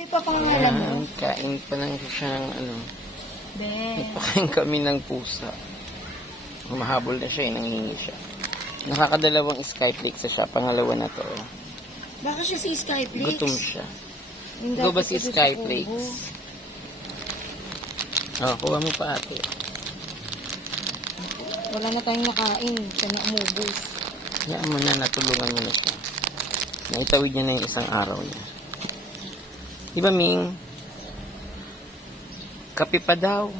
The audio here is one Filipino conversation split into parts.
May papangalan mo? Kain pa lang siya ng ano. Ben. Nagpakain kami ng pusa. Humahabol na siya, nangingi siya. Nakakadalawang Skyflakes na siya. Pangalawa na to. Baka siya si Skyflakes. Gutom siya. Yung Ikaw ba dati si ko doon sa Skyflakes? Oh, kuha mo pa ate. Congo. Wala na tayong nakain. Siya na umubos. Hayaan mo na, natulungan mo na siya. Naitawid niya na yung isang araw niya. Di ba, Ming? Kape pa daw.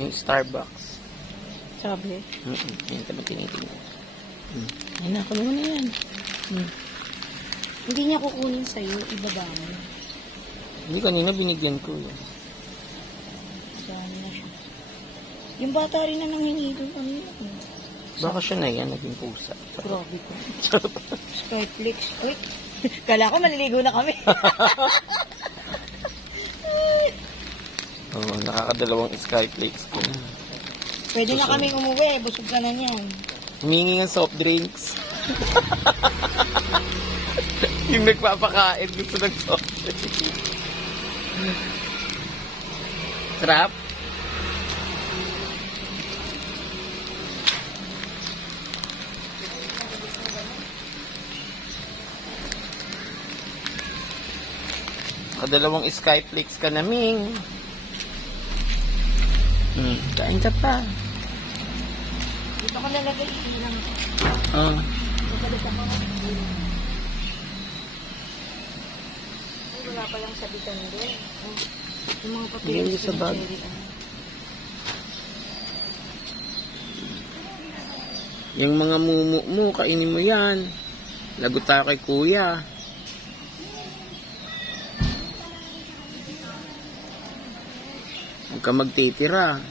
Yung Starbucks. Sabi. Yan tama tinitingnan. Yan na, kunin mo na yan. Hindi niya kukunin sa'yo. Ibaba mo. Hindi, kanina binigyan ko yun. Saan na siya. Yung bata rin na nanghingi doon. Ano yun? Baka siya na yan, naging pusa. Grabe ko. Skyflakes. Uy. Kala ko maliligo na kami. Oo, nakakadalawang Skyflakes ko na. Pwede na kaming umuwi. Busog ka na niyan. Humingi ng soft drinks. Yung nagpapakain gusto ng soft drinks. Sarap? Kadalawang Skyflakes ka na, Ming. Kain ka pa. Dito ko nalagay ilang. Ay, wala palang sabitan doon. Yung mga Hindi papilis sa bag. Yung mga mumu mo, kainin mo yan. Lagot tayo kay kuya. Huwag ka magtitira.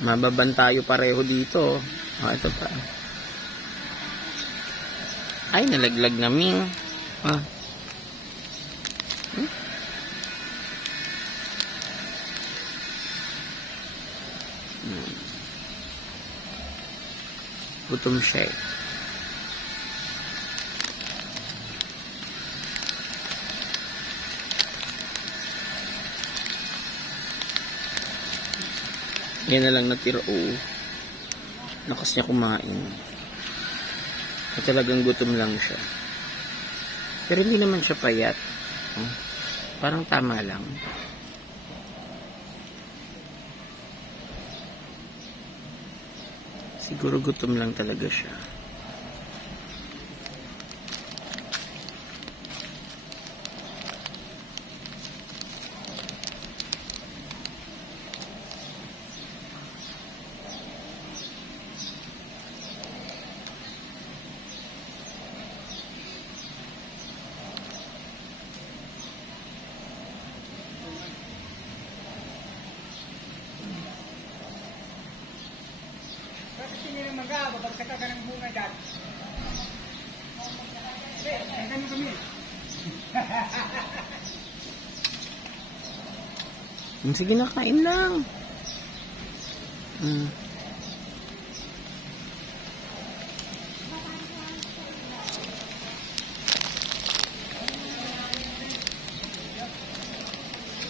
Mababan tayo pareho dito. Ito pa. Ay, nalaglag na, Ming. Gutom siya eh. Yan na lang natira. Oo. Lakas niya kumain. At talagang gutom lang siya. Pero hindi naman siya payat. Parang tama lang. Siguro gutom lang talaga siya. Babagsak ka ng bunga dyan. Ganun kami. Sige na, kain lang.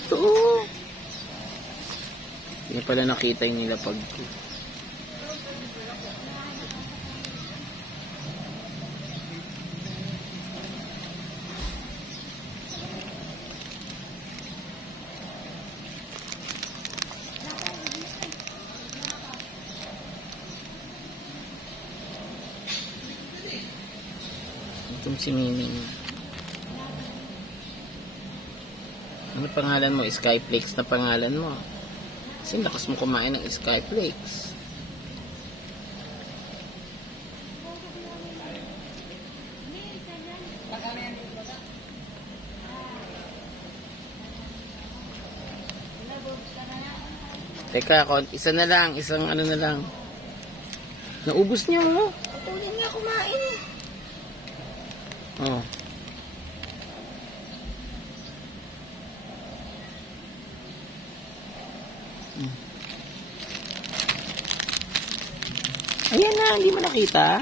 Ito. Hindi pala nakita yung nilapag ko. Itong si Miming. Ano pangalan mo? Skyflakes na pangalan mo. Kasi lakas mo kumain ng Skyflakes. Teka, isa na lang. Isang ano na lang. Naubos niya mo. Patuloy niya kumain. Oh. Ayan na, hindi mo nakita.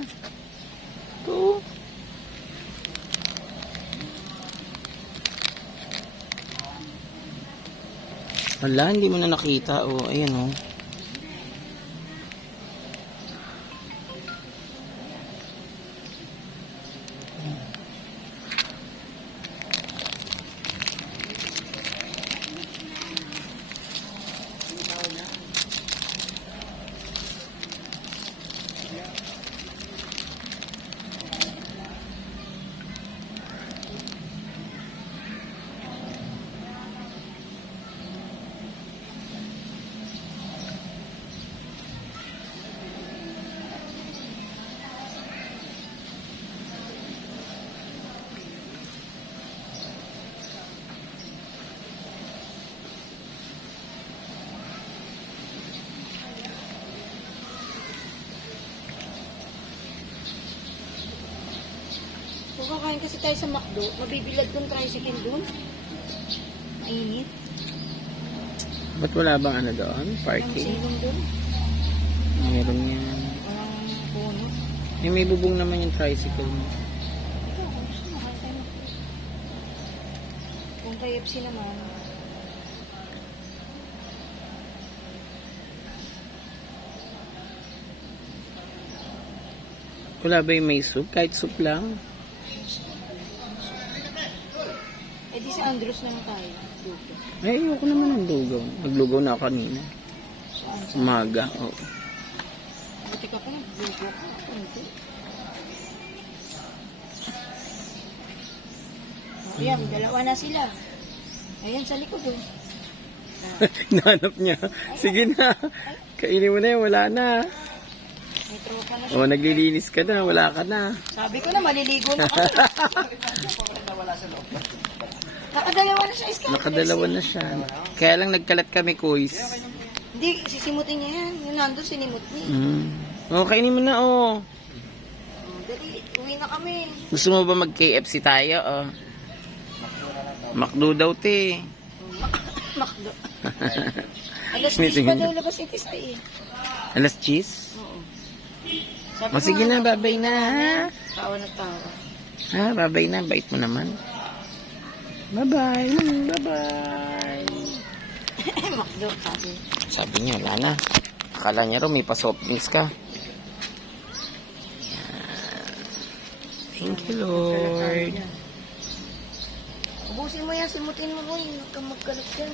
Ito. Wala, hindi mo na nakita. Oh, ayan oh. Kung kakain kasi tayo sa McDo, mabibilad kong tricycle doon. Mainit. Ba't wala bang ano doon? Ang Parking? silong doon. Meron yan. Walang puno. May bubong naman yung tricycle mo. Ikaw, kung gusto mo, kaya tayo McDo. Kung KFC naman, Wala ba yung may soup? Kahit soup lang. eh di sa Andros naman tayo. Dugo. Ay, ayoko naman ng lugaw. Naglugaw na ako kanina. Saan? Umaga. Oo. Buti ka pa, dugo ka. Hindi. Ayan, dalawa na sila. Ayan, sa likod oh. Nahanap niya. Sige na. Kainin mo na yan. Wala na. May tropa na siya. O, naglilinis ka na. Wala ka na. Sabi ko na, maliligo na kami. Nakadalawa na siya, Iska. Nakadalawa na siya. Kaya lang nagkalat kami, kuis. Hindi, sisimutin niya yan. Yung nando, sinimut niya. O, kainin mo na, o. Oh, dali, uwi na kami. Gusto mo ba mag-KFC tayo, o? McDo daw, te. Makdo. Alas 10 Meeting. pa daw labas ito sa eh. Alas cheese? Oo. O, sige na, babay na, ha? Tawa na tawa. Ha, babay na. Bait mo naman. Bye-bye. Bye-bye. Makdo, sabi. Sabi niya, wala na. Akala niya raw may pa-soft drinks ka. Yan. Thank you, Lord. Ubusin mo yan, simutin mo, boy. Huwag kang magkalat yan.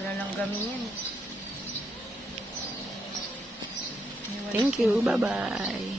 Wala lang gamin yan. Thank you. Bye-bye.